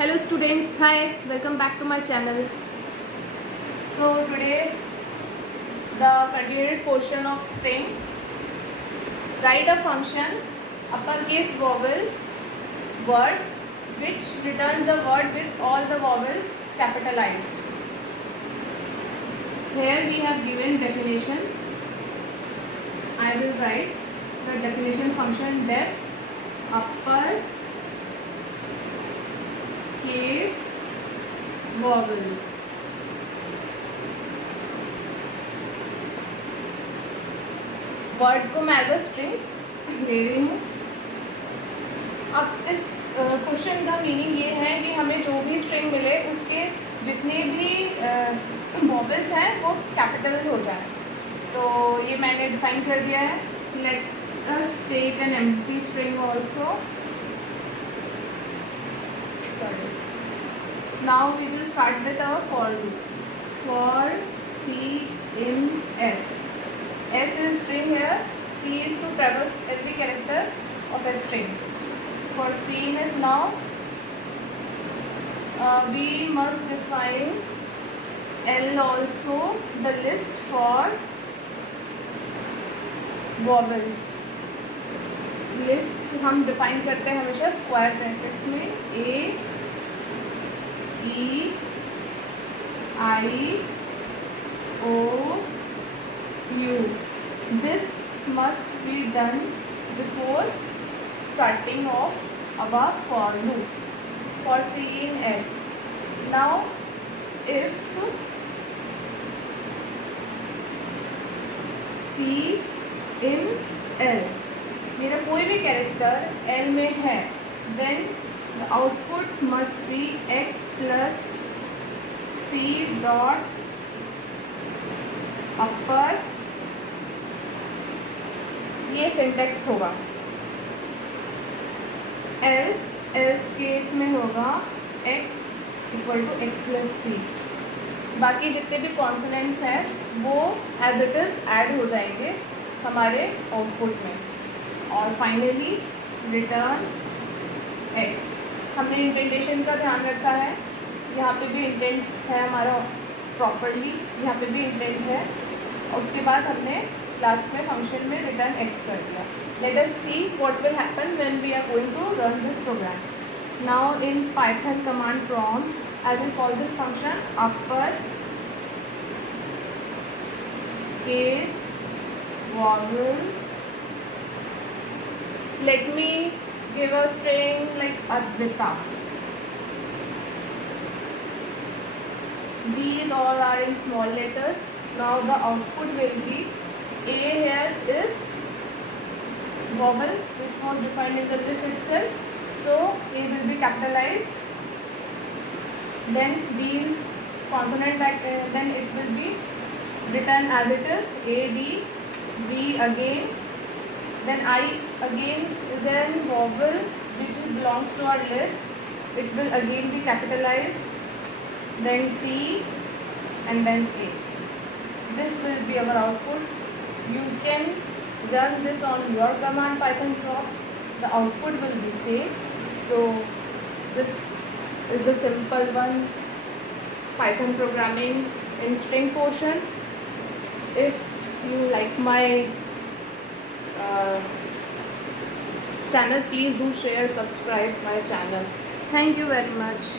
Hello students, hi, welcome back to my channel. So today the continued portion of string. Write a function uppercase vowels word which returns the word with all the vowels capitalized. Here we have given definition. I will write the definition function def upper case vowels. Word को मैं as a string ले रही हूँ. अब इस question का meaning ये है कि हमें जो भी स्ट्रिंग मिले उसके जितने भी वॉवेल्स हैं वो कैपिटल हो जाए. तो ये मैंने डिफाइन कर दिया है. Let us take an empty string also. Now we will start with our for loop. For c in s. S is string here. C is to traverse every character of a string. For C in S now, we must define L also the list for vowels. List हम define करते हैं हमेशा square brackets में. A, E, I, O, U. This must be done before starting off our for loop for C in S. Now if C in L मेरा कोई भी character L में है, then the output must be X plus C dot upper. ये syntax होगा. Else case में होगा x equal to x plus C. बाकी जितने भी कॉन्सोनेंट्स हैं वो एज इट इज़ ऐड हो जाएंगे हमारे आउटपुट में. और फाइनली रिटर्न x. हमने इंटेंटेशन का ध्यान रखा है. यहाँ पे भी इंटेंट है हमारा प्रॉपरली, यहाँ पे भी इंटेंट है. और उसके बाद हमने लास्ट में फंक्शन में रिटर्न x कर दिया. Let us see what will happen when we are going to run this program. Now in Python command prompt I will call this function upper case vowels. Let me give a string like Advita. These all are in small letters. Now the output will be A here is vowel which was defined in the list itself, so A will be capitalized. Then these consonant that then it will be written as it is A, D, B again. Then I again is then vowel which belongs to our list. It will again be capitalized. Then T and then A. This will be our output. You can run this on your command Python prompt. The output will be same. So this is the simple one Python programming in string portion. If you like my channel, please do share, subscribe my channel. Thank you very much.